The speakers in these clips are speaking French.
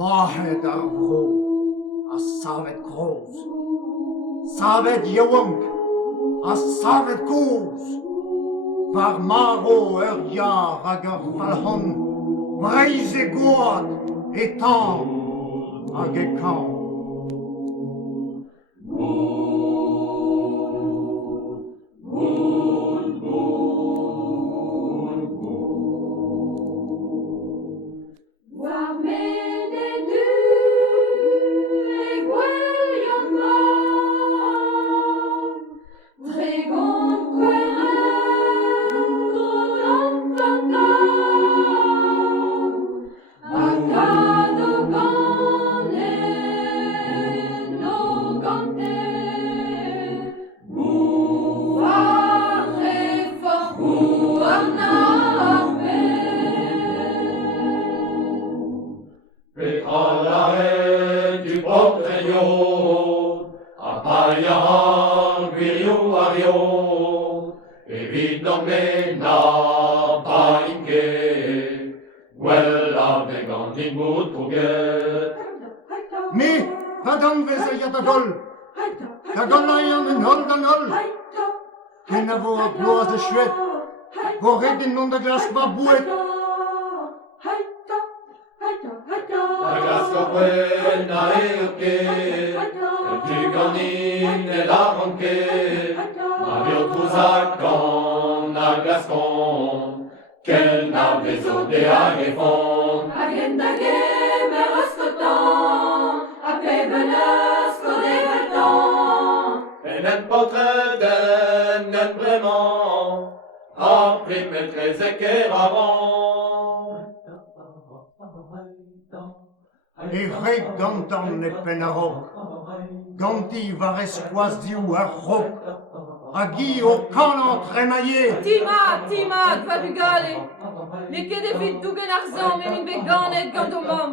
Wahrheit arvro, a savet groß. Savet jewunk, a savet goos. Var maro jar hag Falc'hon, Breiz e goad, e tan, hag e kan. Du portreio, a paia, guirio, ario, evidemment painke, quella vengan in mutuget. Me, vadam vez a yatagol, tagalayan en hol dan hol. Ken a vo a gloaz de chouet, vo regen non da glas va bouet. La glace buena que tu ganin et la ronque, Mario Tuzacan, la gascon, quel n'avait de agéfon. Agendage, me roscotant, a pebelas, codegatant. Et n'en portrait d'un vraiment, après maîtresse et qu'avant. E reg gantan e pen a rog. Ganti var eskwaz diou ar rog. A gi o kanan tremaillé. Timad, va du gale. Ne ket evit dougen ar zan, me min bet ganet gant o mam.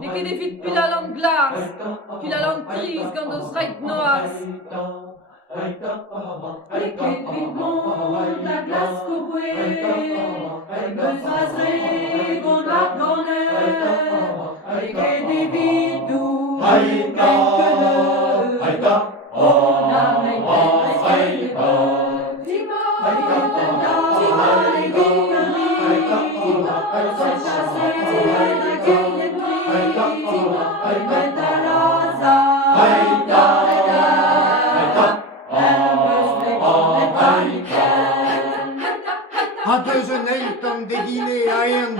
Ne ket evit pilalant glas, pilalant kriz gant o zreit noaz. Ne ket evit mont la glas ko boe, eus razre gant ar ganet. Ne ket evit dou Haïta, on a meitet A deus un eitan de guine a en,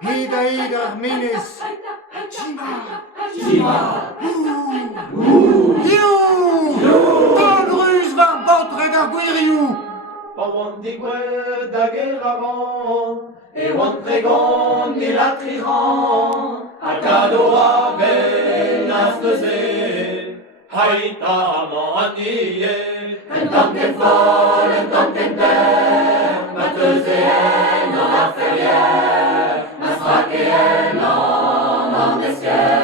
hed a hed ar menes. Tima! Iou! Padruz var botred ar gwirioù! Pavon digwed hag er avant, e oant tregon ni la triran, a kado a ben as neuze, haïta amant anie, un tanken fol, un tanken der, ma teuze en dans la ferrière, ma strake en en esquerre.